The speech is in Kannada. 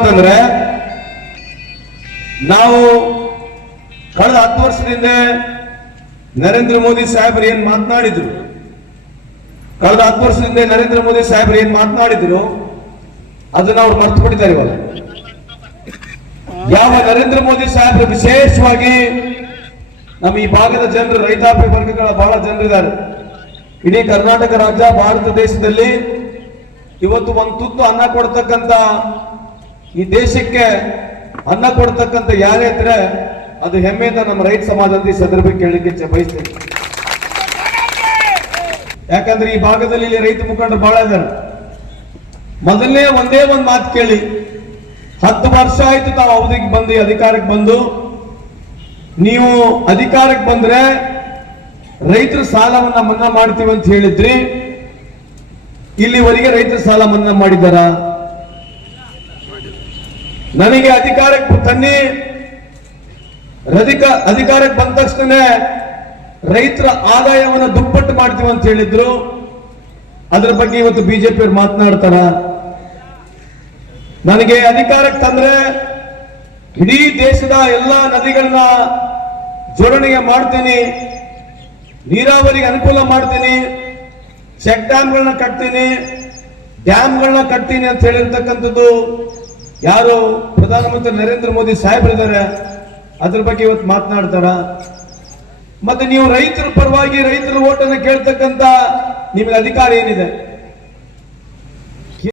ಅಂತಂದ್ರೆ ನಾವು ಕಳೆದ 10 ವರ್ಷದಿಂದ ನರೇಂದ್ರ ಮೋದಿ ಸಾಹೇಬರು ಏನ್ ಮಾತನಾಡಿದ್ರು, ಕಳೆದ 10 ವರ್ಷದಿಂದ ನರೇಂದ್ರ ಮೋದಿ ಸಾಹೇಬರು ಏನ್ ಮಾತನಾಡಿದ್ರು ಅದನ್ನ ಅವ್ರು ಮರ್ತು ಬಿಟ್ಟಿದ್ದಾರೆ. ಇವಾಗ ಯಾವ ನರೇಂದ್ರ ಮೋದಿ ಸಾಹೇಬರು ವಿಶೇಷವಾಗಿ ನಮ್ಮ ಈ ಭಾಗದ ಜನರು, ರೈತಾಪಿ ವರ್ಗಗಳ ಬಹಳ ಜನರಿದ್ದಾರೆ. ಇಡೀ ಕರ್ನಾಟಕ ರಾಜ್ಯ ಭಾರತ ದೇಶದಲ್ಲಿ ಇವತ್ತು ಒಂದು ತುತ್ತು ಅನ್ನ ಕೊಡ್ತಕ್ಕಂತ, ಈ ದೇಶಕ್ಕೆ ಅನ್ನ ಕೊಡ್ತಕ್ಕಂತ ಯಾರೇ ಇದ್ರೆ ಅದು ಹೆಮ್ಮೆಯಿಂದ ನಮ್ಮ ರೈತ ಸಮಾಜ ಅಂತ ಈ ಸಂದರ್ಭಕ್ಕೆ ಕೇಳಲಿಕ್ಕೆ ಬಯಸ್ತೇನೆ. ಯಾಕಂದ್ರೆ ಈ ಭಾಗದಲ್ಲಿ ಇಲ್ಲಿ ರೈತ ಮುಖಂಡರು ಬಹಳ ಇದ್ದಾರೆ. ಮೊದಲನೇ ಒಂದೇ ಒಂದು ಮಾತು ಕೇಳಿ, 10 ವರ್ಷ ಆಯ್ತು ತಾವು ಅವಧಿಗೆ ಬಂದು ಅಧಿಕಾರಕ್ಕೆ ಬಂದು, ನೀವು ಅಧಿಕಾರಕ್ಕೆ ಬಂದ್ರೆ ರೈತರ ಸಾಲವನ್ನ ಮನ್ನಾ ಮಾಡ್ತೀವಿ ಅಂತ ಹೇಳಿದ್ರಿ. ಇಲ್ಲಿವರೆಗೆ ರೈತರ ಸಾಲ ಮನ್ನಾ ಮಾಡಿದ್ದಾರ? ನನಗೆ ಅಧಿಕಾರಕ್ಕೆ ತನ್ನಿ, ಅಧಿಕಾರಕ್ಕೆ ಬಂದ ತಕ್ಷಣ ರೈತರ ಆದಾಯವನ್ನು ದುಪ್ಪಟ್ಟು ಮಾಡ್ತೀವಿ ಅಂತ ಹೇಳಿದ್ರು. ಅದ್ರ ಬಗ್ಗೆ ಇವತ್ತು ಬಿಜೆಪಿ ಅವರು ಮಾತನಾಡ್ತಾರ. ನನಗೆ ಅಧಿಕಾರಕ್ಕೆ ತಂದ್ರೆ ಇಡೀ ದೇಶದ ಎಲ್ಲಾ ನದಿಗಳನ್ನ ಜೋಡಣೆಗೆ ಮಾಡ್ತೀನಿ, ನೀರಾವರಿಗೆ ಅನುಕೂಲ ಮಾಡ್ತೀನಿ, ಚೆಕ್ ಡ್ಯಾಮ್ಗಳನ್ನ ಕಟ್ತೀನಿ, ಡ್ಯಾಮ್ಗಳನ್ನ ಕಟ್ತೀನಿ ಅಂತ ಹೇಳಿರ್ತಕ್ಕಂಥದ್ದು ಯಾರು ಪ್ರಧಾನಮಂತ್ರಿ ನರೇಂದ್ರ ಮೋದಿ ಸಾಹೇಬರಿದ್ದಾರೆ. ಅದ್ರ ಬಗ್ಗೆ ಇವತ್ತು ಮಾತನಾಡ್ತಾರ. ಮತ್ತೆ ನೀವು ರೈತರ ಪರವಾಗಿ ರೈತರ ಓಟನ್ನು ಕೇಳ್ತಕ್ಕಂತ ನಿಮಗೆ ಅಧಿಕಾರ ಏನಿದೆ?